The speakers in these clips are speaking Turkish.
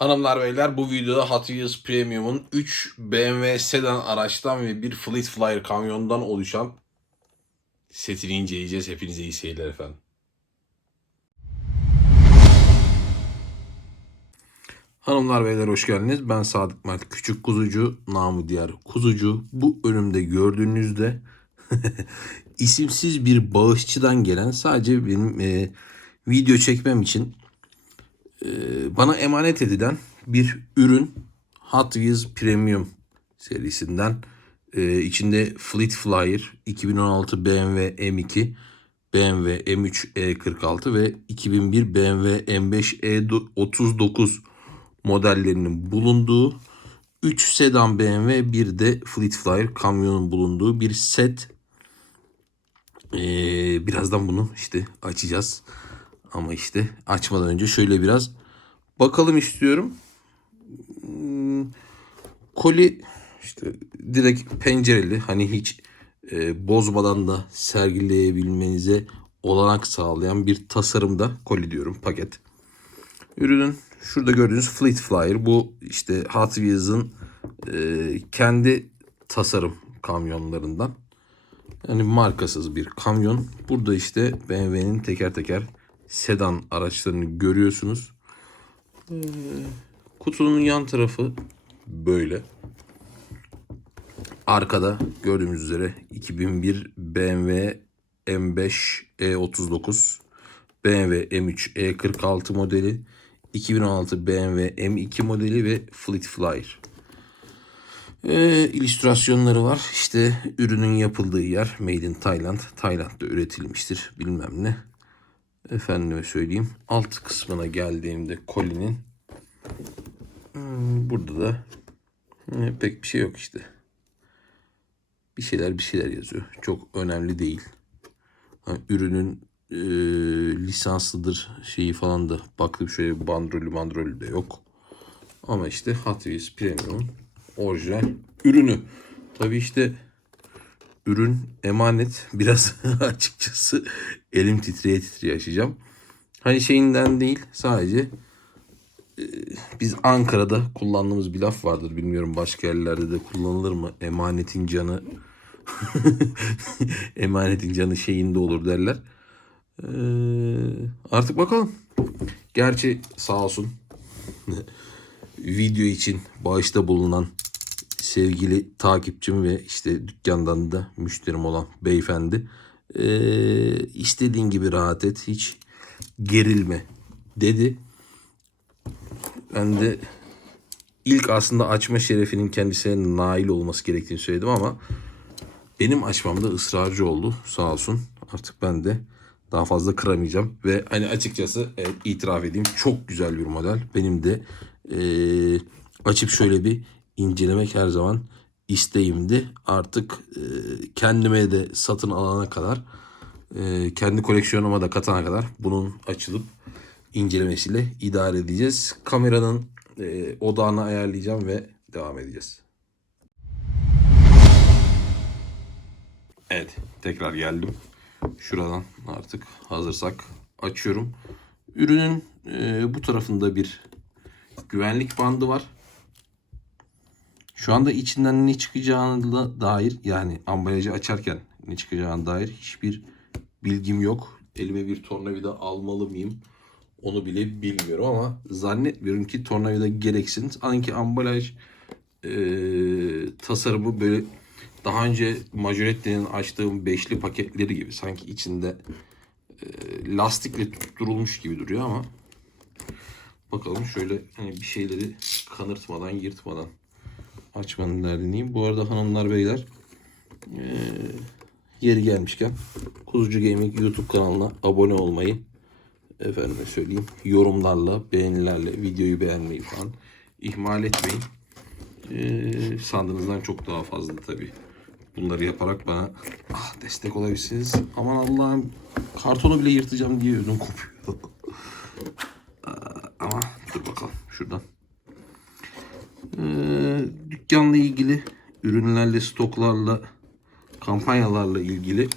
Hanımlar beyler bu videoda Hot Wheels Premium'un 3 BMW sedan araçtan ve bir Fleet Flyer kamyondan oluşan setini inceleyeceğiz. Hepinize iyi seyirler efendim. Hanımlar beyler hoş geldiniz. Ben Sadık Mert Küçük Kuzucu, namı diğer Kuzucu. Bu önümde gördüğünüzde isimsiz bir bağışçıdan gelen sadece benim e, video çekmem için bana emanet edilen bir ürün Hot Wheels Premium serisinden e, içinde Fleet Flyer 2016 BMW M2 BMW M3 E46 ve 2001 BMW M5 E39 modellerinin bulunduğu 3 sedan BMW bir de Fleet Flyer kamyonun bulunduğu bir set. Ee, birazdan bunu işte açacağız. Ama işte açmadan önce şöyle biraz bakalım istiyorum. Hmm, Koli işte direkt pencereli hani hiç e, bozmadan da sergileyebilmenize olanak sağlayan bir tasarımda koli diyorum paket. Ürünün şurada gördüğünüz Fleet Flyer bu işte Hot Wheels'ın e, kendi tasarım kamyonlarından. Yani markasız bir kamyon. Burada işte BMW'nin teker teker sedan araçlarını görüyorsunuz. Ee, kutunun yan tarafı böyle. Arkada gördüğümüz üzere 2001 BMW M5 E39, BMW M3 E46 modeli, 2016 BMW M2 modeli ve Fleet Flyer. Ee, illüstrasyonları var. İşte ürünün yapıldığı yer Made in Thailand. Tayland'da üretilmiştir bilmem ne. Efendime söyleyeyim. Alt kısmına geldiğimde kolinin hmm, burada da e, pek bir şey yok işte. Bir şeyler bir şeyler yazıyor. Çok önemli değil. Ürünün e, lisanslıdır şeyi falan da baktım şöyle bandrolü bandrolü de yok. Ama işte Hot Wheels Premium orijinal ürünü. Tabii işte ürün emanet. Biraz açıkçası elim titreye titreye açacağım. Hani şeyinden değil sadece e, biz Ankara'da kullandığımız bir laf vardır. Bilmiyorum başka yerlerde de kullanılır mı? Emanetin canı emanetin canı şeyinde olur derler. Ee, artık bakalım. Gerçi sağ olsun video için bağışta bulunan sevgili takipçim ve işte dükkandan da müşterim olan beyefendi ee, istediğin gibi rahat et hiç gerilme dedi. Ben de ilk aslında açma şerefinin kendisine nail olması gerektiğini söyledim ama benim açmamda ısrarcı oldu sağ olsun. Artık ben de daha fazla kıramayacağım ve hani açıkçası evet, itiraf edeyim çok güzel bir model. Benim de e, açıp şöyle bir incelemek her zaman isteğimdi. Artık e, kendime de satın alana kadar e, kendi koleksiyonuma da katana kadar bunun açılıp incelemesiyle idare edeceğiz. Kameranın e, odağını ayarlayacağım ve devam edeceğiz. Evet tekrar geldim. Şuradan artık hazırsak açıyorum. Ürünün e, bu tarafında bir güvenlik bandı var. Şu anda içinden ne çıkacağına dair yani ambalajı açarken ne çıkacağına dair hiçbir bilgim yok. Elime bir tornavida almalı mıyım? Onu bile bilmiyorum ama zannetmiyorum ki tornavida gereksiz. Sanki ambalaj e, tasarımı böyle daha önce Majoretti'nin açtığım beşli paketleri gibi sanki içinde e, lastikle tutturulmuş gibi duruyor ama bakalım şöyle hani bir şeyleri kanırtmadan yırtmadan açmanın derdindeyim. Bu arada hanımlar beyler e, yeri gelmişken Kuzucu Gaming YouTube kanalına abone olmayı efendime söyleyeyim yorumlarla beğenilerle videoyu beğenmeyi falan ihmal etmeyin. E, sandığınızdan çok daha fazla tabii bunları yaparak bana ah, destek olabilirsiniz. Aman Allah'ım kartonu bile yırtacağım diye ödüm kopuyor. Ama dur bakalım şuradan. Ee, dükkanla ilgili ürünlerle, stoklarla, kampanyalarla ilgili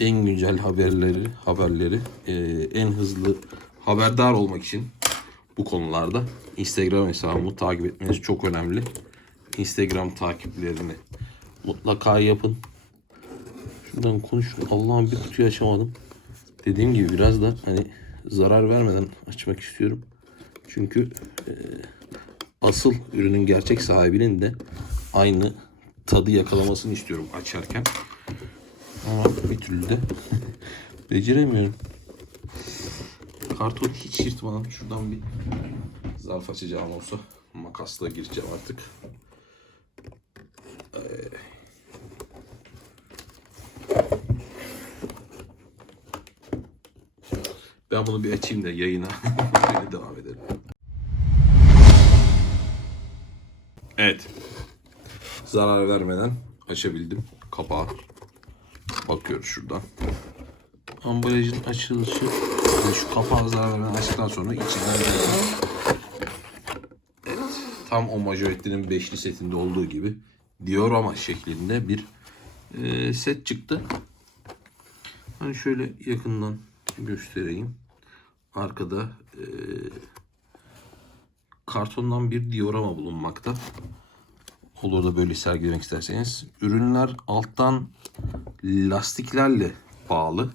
en güncel haberleri, haberleri e, en hızlı haberdar olmak için bu konularda. Instagram hesabımı takip etmeniz çok önemli. Instagram takiplerini mutlaka yapın. Şuradan konuş. Allah'ım bir kutuyu açamadım. Dediğim gibi biraz da hani zarar vermeden açmak istiyorum. Çünkü e, asıl ürünün gerçek sahibinin de aynı tadı yakalamasını istiyorum açarken. Ama bir türlü de beceremiyorum. Kartonu hiç yırtmadan şuradan bir zarf açacağım olsa makasla gireceğim artık. Ben bunu bir açayım da yayına devam edelim. Evet. Zarar vermeden açabildim kapağı. Bakıyoruz şuradan. Ambalajın açılışı yani şu kapağı zarar vermeden açtıktan sonra içinden Evet. Tam o majoretlerin beşli setinde olduğu gibi diorama şeklinde bir e, set çıktı. Hani şöyle yakından göstereyim. Arkada e, kartondan bir diorama bulunmakta. Olur da böyle sergilemek isterseniz. Ürünler alttan lastiklerle bağlı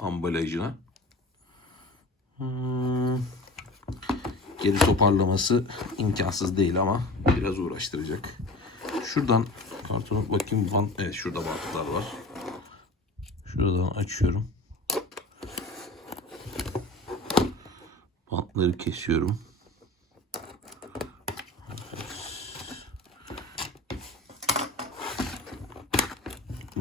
ambalajına. Hmm. Geri toparlaması imkansız değil ama biraz uğraştıracak. Şuradan kartonu bakayım. Bant, evet şurada bantlar var. Şuradan açıyorum. Bantları kesiyorum.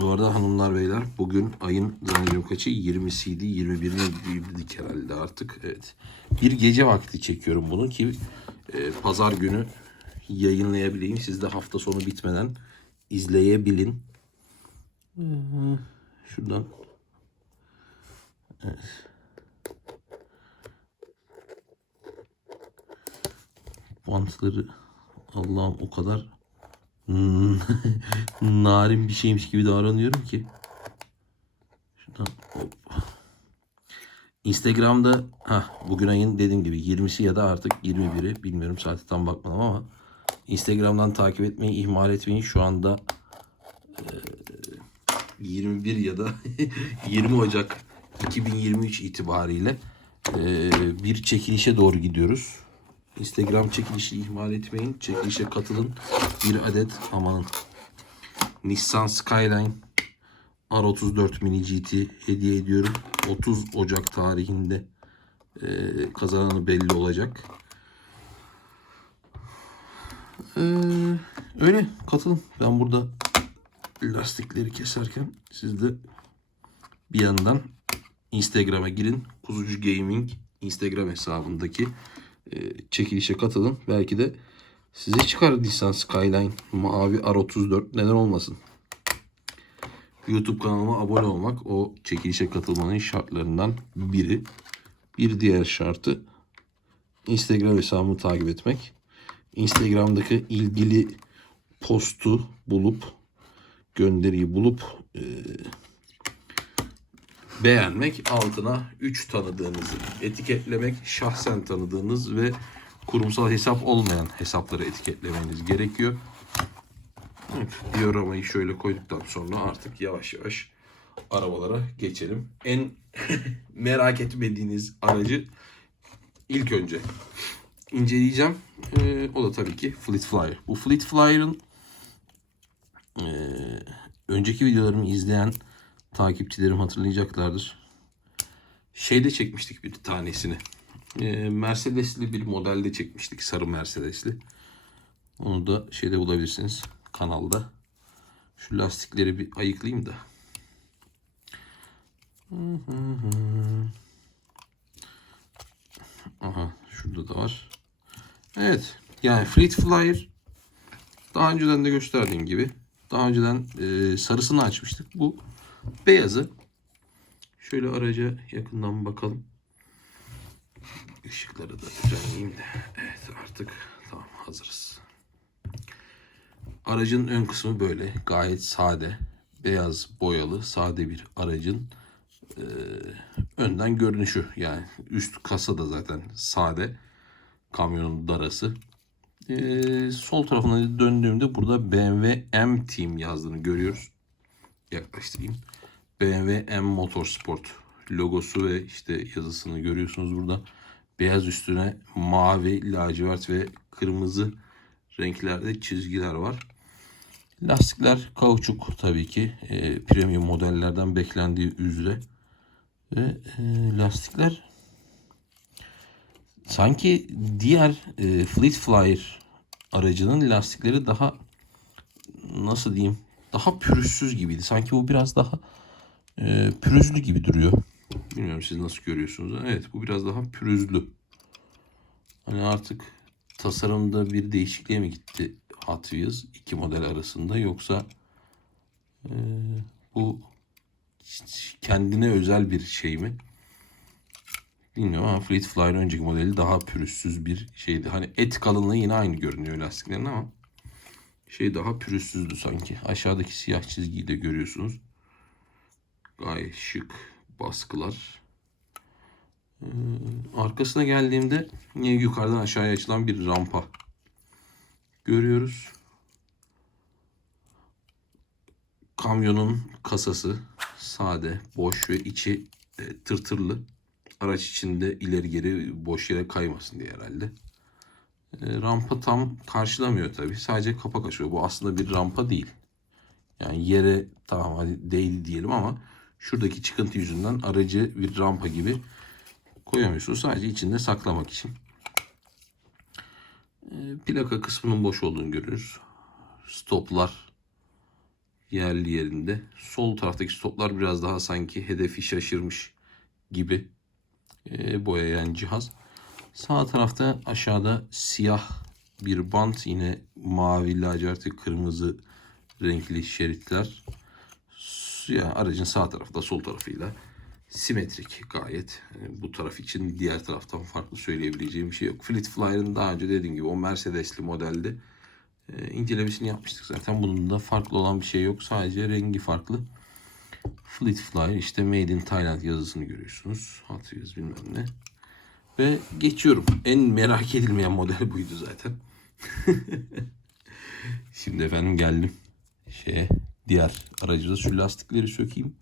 Bu arada hanımlar beyler bugün ayın zannediyorum kaçı 20'siydi 21'ine girdik herhalde artık evet. Bir gece vakti çekiyorum bunu ki e, pazar günü yayınlayabileyim. Siz de hafta sonu bitmeden izleyebilin. Şuradan evet. Bantları Allah'ım o kadar Hmm. narin bir şeymiş gibi davranıyorum ki. Şuradan hop. Instagram'da ha bugün ayın dediğim gibi 20'si ya da artık 21'i bilmiyorum saati tam bakmadım ama Instagram'dan takip etmeyi ihmal etmeyin. Şu anda e, 21 ya da 20 Ocak 2023 itibariyle e, bir çekilişe doğru gidiyoruz. Instagram çekilişi ihmal etmeyin. Çekilişe katılın. Bir adet aman Nissan Skyline R34 Mini GT hediye ediyorum. 30 Ocak tarihinde e, kazananı belli olacak. E, öyle katılın. Ben burada lastikleri keserken siz de bir yandan Instagram'a girin. Kuzucu Gaming Instagram hesabındaki çekilişe katılın. Belki de size çıkar Nissan Skyline mavi R34 neden olmasın. YouTube kanalıma abone olmak o çekilişe katılmanın şartlarından biri. Bir diğer şartı Instagram hesabımı takip etmek. Instagram'daki ilgili postu bulup gönderiyi bulup e, beğenmek, altına 3 tanıdığınızı etiketlemek, şahsen tanıdığınız ve kurumsal hesap olmayan hesapları etiketlemeniz gerekiyor. Evet, dioramayı şöyle koyduktan sonra artık yavaş yavaş arabalara geçelim. En merak etmediğiniz aracı ilk önce inceleyeceğim. Ee, o da tabii ki Fleet Flyer. Bu Fleet Flyer'ın e, önceki videolarımı izleyen takipçilerim hatırlayacaklardır. Şeyde çekmiştik bir tanesini. Ee, Mercedes'li bir modelde çekmiştik. Sarı Mercedes'li. Onu da şeyde bulabilirsiniz. Kanalda. Şu lastikleri bir ayıklayayım da. Aha şurada da var. Evet. Yani Fleet Flyer daha önceden de gösterdiğim gibi daha önceden e, sarısını açmıştık. Bu beyazı. Şöyle araca yakından bakalım. Işıkları da düzenleyeyim de. Evet artık tamam hazırız. Aracın ön kısmı böyle gayet sade. Beyaz boyalı sade bir aracın e, önden görünüşü. Yani üst kasa da zaten sade. kamyonun darası. Ee, sol tarafına döndüğümde burada BMW M Team yazdığını görüyoruz. Yaklaştırayım. BMW M Motorsport logosu ve işte yazısını görüyorsunuz burada. Beyaz üstüne mavi, lacivert ve kırmızı renklerde çizgiler var. Lastikler kauçuk tabii ki. E, premium modellerden beklendiği üzere. Ve e, lastikler sanki diğer e, Fleet Flyer aracının lastikleri daha nasıl diyeyim daha pürüzsüz gibiydi. Sanki bu biraz daha e, pürüzlü gibi duruyor. Bilmiyorum siz nasıl görüyorsunuz. Evet bu biraz daha pürüzlü. Hani artık tasarımda bir değişikliğe mi gitti Hot Wheels iki model arasında yoksa e, bu kendine özel bir şey mi? Bilmiyorum ama Fleet Flyer önceki modeli daha pürüzsüz bir şeydi. Hani et kalınlığı yine aynı görünüyor lastiklerin ama şey daha pürüzsüzdü sanki. Aşağıdaki siyah çizgiyi de görüyorsunuz. Gayet şık baskılar. Ee, arkasına geldiğimde yine yukarıdan aşağıya açılan bir rampa görüyoruz. Kamyonun kasası sade, boş ve içi e, tırtırlı. Araç içinde ileri geri boş yere kaymasın diye herhalde. E, rampa tam karşılamıyor tabii. Sadece kapak açıyor. Bu aslında bir rampa değil. Yani yere tamam hadi değil diyelim ama şuradaki çıkıntı yüzünden aracı bir rampa gibi koyamıyorsunuz. Sadece içinde saklamak için. E, plaka kısmının boş olduğunu görüyoruz. Stoplar yerli yerinde. Sol taraftaki stoplar biraz daha sanki hedefi şaşırmış gibi e, boyayan cihaz. Sağ tarafta aşağıda siyah bir bant yine mavi, lacivert ve kırmızı renkli şeritler. Yani aracın sağ tarafta sol tarafıyla simetrik gayet. E, Bu taraf için diğer taraftan farklı söyleyebileceğim bir şey yok. Fleet Flyer'ın daha önce dediğim gibi o Mercedes'li modelde e, incelemesini yapmıştık zaten. Bunun da farklı olan bir şey yok. Sadece rengi farklı. Fleet Flyer işte Made in Thailand yazısını görüyorsunuz. Hot Wheels bilmem ne. Ve geçiyorum. En merak edilmeyen model buydu zaten. Şimdi efendim geldim. Şeye diğer aracıda şu lastikleri sökeyim.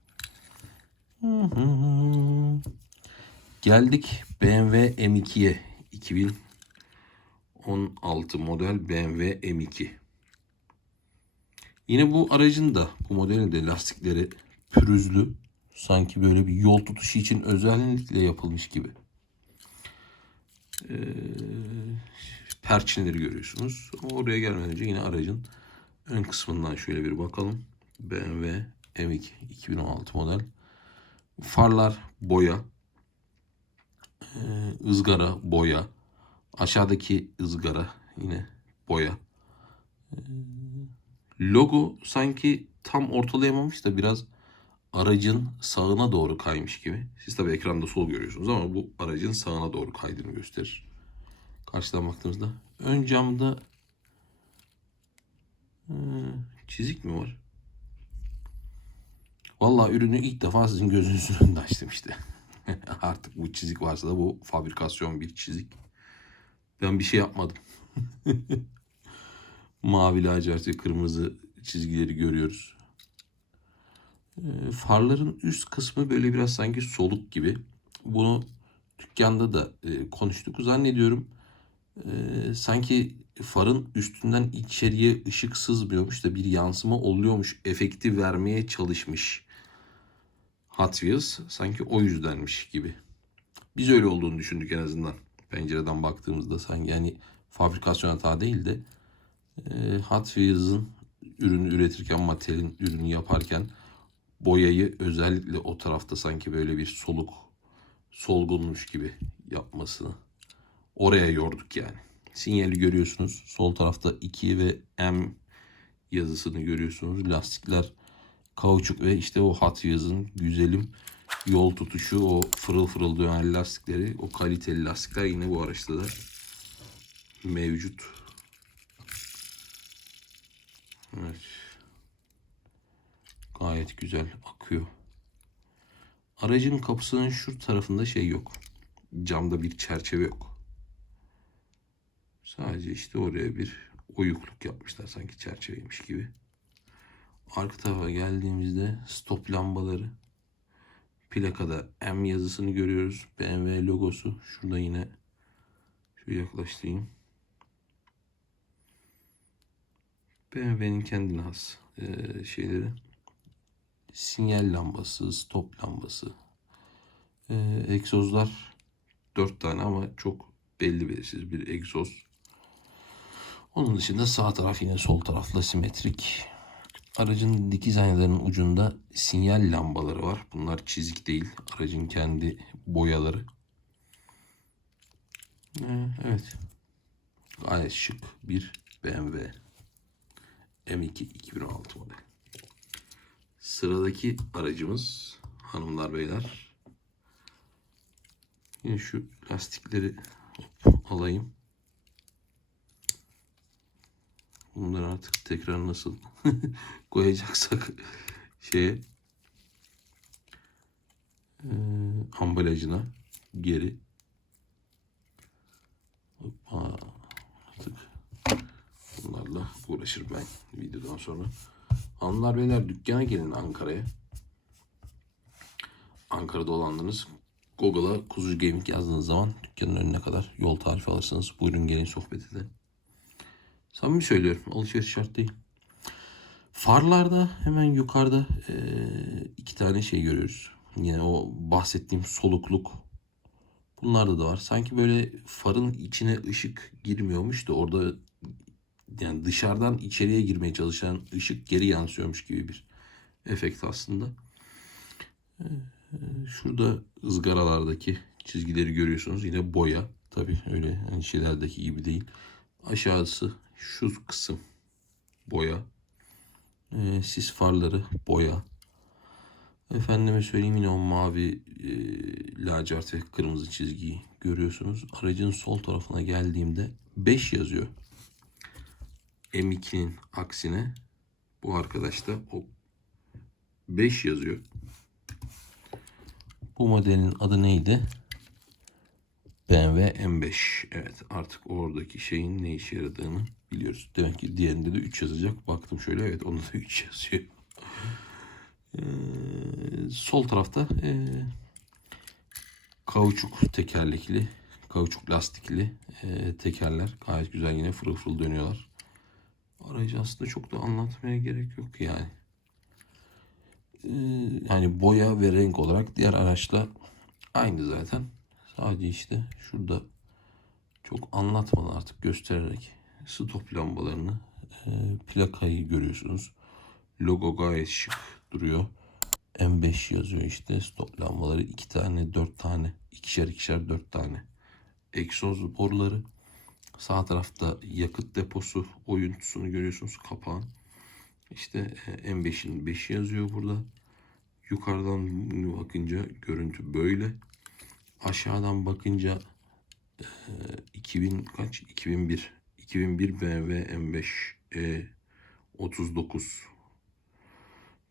Geldik BMW M2'ye. 2016 model BMW M2. Yine bu aracın da bu modelin de lastikleri pürüzlü. Sanki böyle bir yol tutuşu için özellikle yapılmış gibi. Ee, perçinleri görüyorsunuz. Oraya gelmeden önce yine aracın ön kısmından şöyle bir bakalım. BMW M2 2016 model. Farlar boya. Ee, ızgara boya. Aşağıdaki ızgara yine boya. Ee, logo sanki tam ortalayamamış da biraz aracın sağına doğru kaymış gibi. Siz tabii ekranda sol görüyorsunuz ama bu aracın sağına doğru kaydığını gösterir. Karşıdan baktığımızda. Ön camda ee, çizik mi var? Vallahi ürünü ilk defa sizin gözünüzün önünde açtım işte. Artık bu çizik varsa da bu fabrikasyon bir çizik. Ben bir şey yapmadım. Mavi lacivert ve kırmızı çizgileri görüyoruz. E, farların üst kısmı böyle biraz sanki soluk gibi. Bunu dükkanda da e, konuştuk. Zannediyorum e, sanki farın üstünden içeriye ışık sızmıyormuş da bir yansıma oluyormuş efekti vermeye çalışmış. Hot sanki o yüzdenmiş gibi. Biz öyle olduğunu düşündük en azından. Pencereden baktığımızda sanki yani fabrikasyon hata değil de e, Hot ürünü üretirken, materyalin ürünü yaparken boyayı özellikle o tarafta sanki böyle bir soluk, solgunmuş gibi yapmasını oraya yorduk yani. Sinyali görüyorsunuz. Sol tarafta 2 ve M yazısını görüyorsunuz. Lastikler kauçuk ve işte o Hot Wheels'ın güzelim yol tutuşu, o fırıl fırıl dönen lastikleri, o kaliteli lastikler yine bu araçta da mevcut. Evet. Gayet güzel akıyor. Aracın kapısının şu tarafında şey yok. Camda bir çerçeve yok. Sadece işte oraya bir oyukluk yapmışlar sanki çerçeveymiş gibi. Arka tarafa geldiğimizde stop lambaları. Plakada M yazısını görüyoruz. BMW logosu. Şurada yine şöyle yaklaştırayım. BMW'nin kendine has eee, şeyleri. Sinyal lambası, stop lambası. Eee, egzozlar 4 tane ama çok belli belirsiz bir egzoz. Onun dışında sağ taraf yine sol tarafla simetrik. Aracın dikiz aynalarının ucunda sinyal lambaları var. Bunlar çizik değil. Aracın kendi boyaları. Ee, Evet. Gayet şık bir BMW. M2 2016 model. Sıradaki aracımız hanımlar beyler. Yine şu lastikleri alayım. Bunları artık tekrar nasıl koyacaksak şeye eee, ambalajına geri Hoppa, artık bunlarla uğraşırım ben videodan sonra. Hanımlar beyler dükkana gelin Ankara'ya. Ankara'da olanlarınız Google'a Kuzu Gaming yazdığınız zaman dükkanın önüne kadar yol tarifi alırsınız. Buyurun gelin sohbet edelim. Samimi söylüyorum. Alışveriş şart değil. Farlarda hemen yukarıda iki tane şey görüyoruz. Yine o bahsettiğim solukluk. Bunlarda da var. Sanki böyle farın içine ışık girmiyormuş da orada yani dışarıdan içeriye girmeye çalışan ışık geri yansıyormuş gibi bir efekt aslında. Şurada ızgaralardaki çizgileri görüyorsunuz. Yine boya. Tabii öyle hani şeylerdeki gibi değil. Aşağısı şu kısım boya. Ee, sis farları boya. Efendime söyleyeyim yine o mavi e, lacivert ve kırmızı çizgiyi görüyorsunuz. Aracın sol tarafına geldiğimde 5 yazıyor. M2'nin aksine bu arkadaşta o 5 yazıyor. Bu modelin adı neydi? BMW M5. Evet artık oradaki şeyin ne işe yaradığını biliyoruz. Demek ki diğerinde de 3 yazacak. Baktım şöyle evet onda da 3 yazıyor. Ee, sol tarafta ee, kauçuk tekerlekli, kauçuk lastikli ee, tekerler. Gayet güzel yine fırıl fırıl dönüyorlar. Aracı aslında çok da anlatmaya gerek yok yani. Ee, yani boya ve renk olarak diğer araçla aynı zaten. Sadece işte şurada çok anlatmadan artık göstererek stop lambalarını, e, plakayı görüyorsunuz. Logo gayet şık duruyor. M5 yazıyor işte stop lambaları iki tane, dört tane, ikişer ikişer dört tane. Egzoz boruları. Sağ tarafta yakıt deposu oyuntusunu görüyorsunuz kapağın. İşte e, M5'in 5'i yazıyor burada. Yukarıdan bakınca görüntü böyle. Aşağıdan bakınca e, 2000 kaç? 2001. 2001 BMW M5 E 39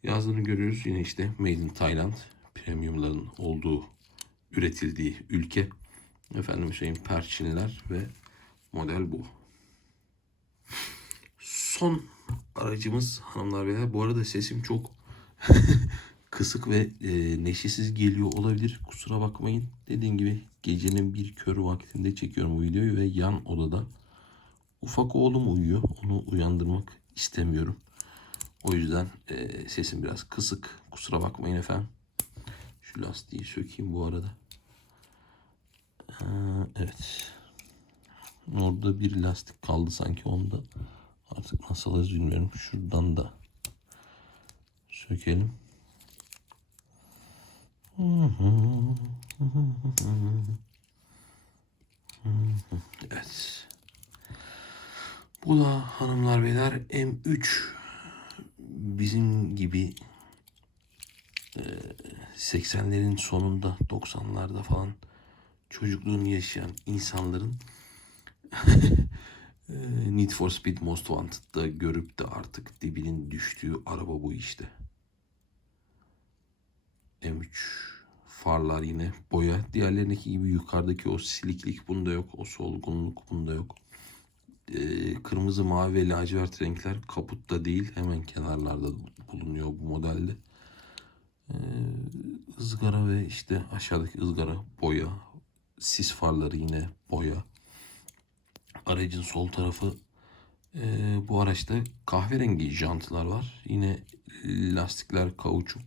yazdığını görüyoruz. Yine işte Made in Thailand premiumların olduğu üretildiği ülke. Efendim şeyin perçinler ve model bu. Son aracımız hanımlar beyler. Bu arada sesim çok kısık ve e, neşesiz geliyor olabilir. Kusura bakmayın. Dediğim gibi gecenin bir kör vaktinde çekiyorum bu videoyu ve yan odada ufak oğlum uyuyor. Onu uyandırmak istemiyorum. O yüzden e, sesim biraz kısık. Kusura bakmayın efendim. Şu lastiği sökeyim bu arada. Ha, evet. Orada bir lastik kaldı sanki onda. Artık nasıl alırız bilmiyorum. Şuradan da sökelim. Evet. Bu da hanımlar beyler M3 bizim gibi e, 80'lerin sonunda 90'larda falan çocukluğunu yaşayan insanların e, Need for Speed Most Wanted'da görüp de artık dibinin düştüğü araba bu işte. M3 farlar yine boya. Diğerlerindeki gibi yukarıdaki o siliklik bunda yok. O solgunluk bunda yok. Kırmızı, mavi ve lacivert renkler kaputta değil hemen kenarlarda bulunuyor bu modelde. Ee, ızgara ve işte aşağıdaki ızgara boya, sis farları yine boya. Aracın sol tarafı e, bu araçta kahverengi jantlar var. Yine lastikler kauçuk.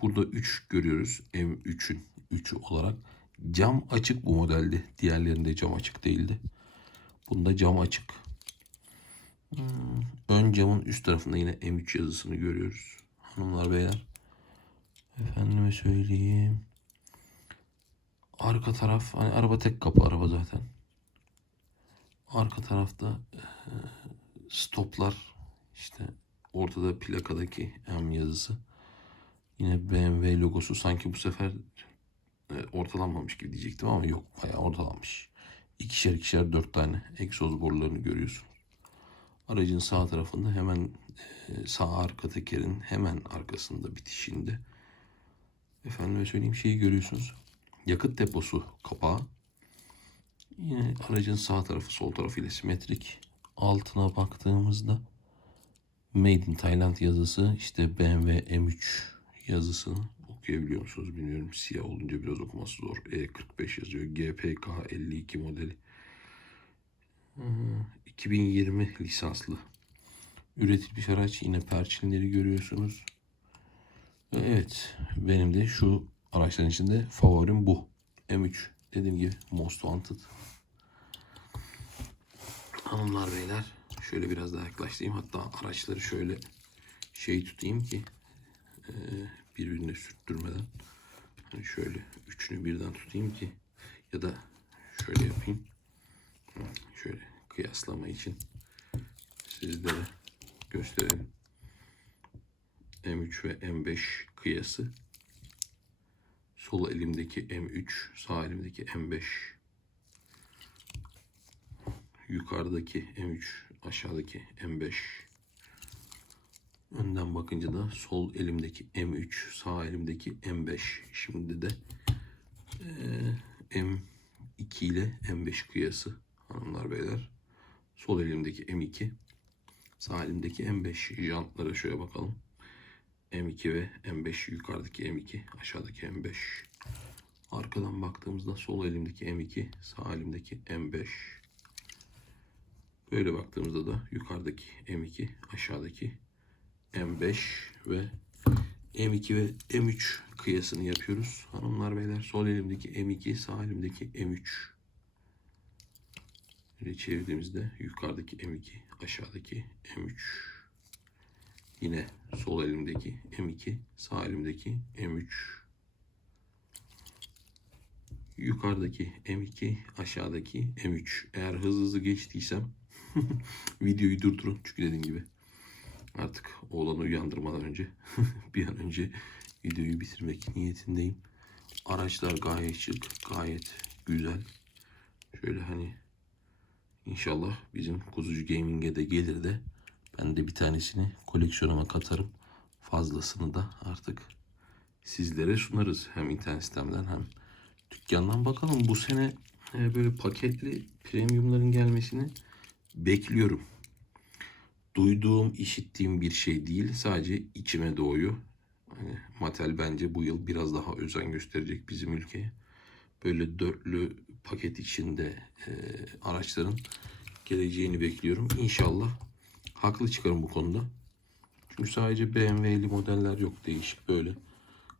Burada 3 görüyoruz. M3'ün 3'ü olarak. Cam açık bu modelde. Diğerlerinde cam açık değildi. Bunda cam açık. Ön camın üst tarafında yine M3 yazısını görüyoruz. Hanımlar beyler. Efendime söyleyeyim. Arka taraf hani araba tek kapı araba zaten. Arka tarafta stoplar işte ortada plakadaki M yazısı. Yine BMW logosu sanki bu sefer ortalanmamış gibi diyecektim ama yok bayağı ortalanmış. İkişer ikişer dört tane egzoz borularını görüyorsun. Aracın sağ tarafında hemen e, sağ arka tekerin hemen arkasında bitişinde efendime söyleyeyim şeyi görüyorsunuz. Yakıt deposu kapağı. Yine aracın sağ tarafı sol tarafı ile simetrik. Altına baktığımızda Made in Thailand yazısı işte BMW M3 yazısını okuyabiliyor musunuz bilmiyorum. Siyah olunca biraz okuması zor. E45 yazıyor. GPK 52 modeli. Hmm, 2020 lisanslı. Üretilmiş araç yine perçinleri görüyorsunuz. Ve Evet benim de şu araçların içinde favorim bu. M3 dediğim gibi most wanted. Hanımlar beyler şöyle biraz daha yaklaştırayım. Hatta araçları şöyle şey tutayım ki e, birbirine sürttürmeden. Hani şöyle üçünü birden tutayım ki ya da şöyle yapayım. Şöyle kıyaslama için sizlere gösterelim. M3 ve M5 kıyası. Sol elimdeki M3, sağ elimdeki M5. Yukarıdaki M3, aşağıdaki M5. Önden bakınca da sol elimdeki M3, sağ elimdeki M5. Şimdi de eee, M2 ile M5 kıyası hanımlar beyler. Sol elimdeki M2, sağ elimdeki M5 jantlara şöyle bakalım. M2 ve M5 yukarıdaki M2 aşağıdaki M5 arkadan baktığımızda sol elimdeki M2 sağ elimdeki M5 böyle baktığımızda da yukarıdaki M2 aşağıdaki M5 ve M2 ve M3 kıyasını yapıyoruz hanımlar beyler sol elimdeki M2 sağ elimdeki M3 Böyle çevirdiğimizde yukarıdaki M2 aşağıdaki M3 Yine sol elimdeki M2, sağ elimdeki M3. Yukarıdaki M2, aşağıdaki M3. Eğer hızlı hızlı geçtiysem videoyu durdurun. Çünkü dediğim gibi artık oğlanı uyandırmadan önce bir an önce videoyu bitirmek niyetindeyim. Araçlar gayet şık, gayet güzel. Şöyle hani inşallah bizim Kuzucu Gaming'e de gelir de ben de bir tanesini koleksiyonuma katarım. Fazlasını da artık sizlere sunarız. Hem internet sitemden hem dükkandan bakalım. Bu sene e, böyle paketli premiumların gelmesini bekliyorum. Duyduğum, işittiğim bir şey değil. Sadece içime doğuyor. Hani Mattel bence bu yıl biraz daha özen gösterecek bizim ülkeye. Böyle dörtlü paket içinde e, araçların geleceğini bekliyorum. İnşallah haklı çıkarım bu konuda. Çünkü sadece BMW'li modeller yok. Değişik böyle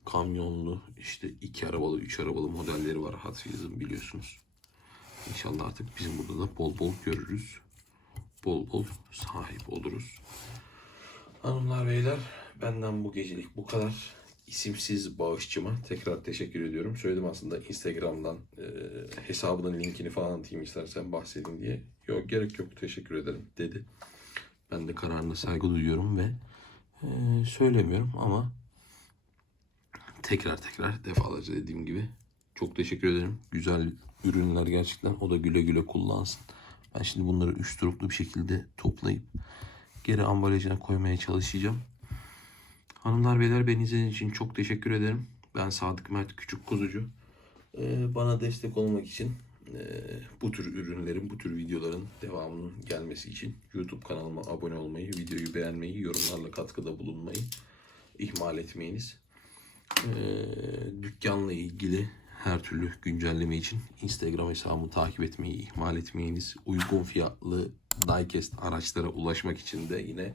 kamyonlu, işte iki arabalı, üç arabalı modelleri var Hot Wheels'ın biliyorsunuz. İnşallah artık bizim burada da bol bol görürüz. Bol bol sahip oluruz. Hanımlar beyler benden bu gecelik bu kadar. İsimsiz bağışçıma tekrar teşekkür ediyorum. Söyledim aslında Instagram'dan e, hesabının linkini falan atayım istersen bahsedin diye. Yok gerek yok teşekkür ederim dedi. Ben de kararına saygı duyuyorum ve e, söylemiyorum ama tekrar tekrar defalarca dediğim gibi çok teşekkür ederim. Güzel ürünler gerçekten. O da güle güle kullansın. Ben şimdi bunları üç turuklu bir şekilde toplayıp geri ambalajına koymaya çalışacağım. Hanımlar beyler beni izlediğiniz için çok teşekkür ederim. Ben Sadık Mert Küçük Kuzucu. Ee, bana destek olmak için Ee, bu tür ürünlerin, bu tür videoların devamının gelmesi için YouTube kanalıma abone olmayı, videoyu beğenmeyi, yorumlarla katkıda bulunmayı ihmal etmeyiniz. Ee, dükkanla ilgili her türlü güncelleme için Instagram hesabımı takip etmeyi ihmal etmeyiniz. Uygun fiyatlı diecast araçlara ulaşmak için de yine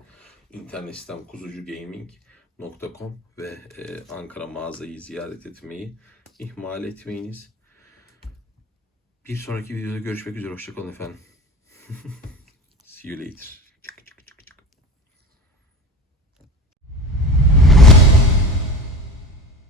internet sitem kuzucugaming.com ve e, Ankara mağazayı ziyaret etmeyi ihmal etmeyiniz. Bir sonraki videoda görüşmek üzere. Hoşçakalın efendim. See you later.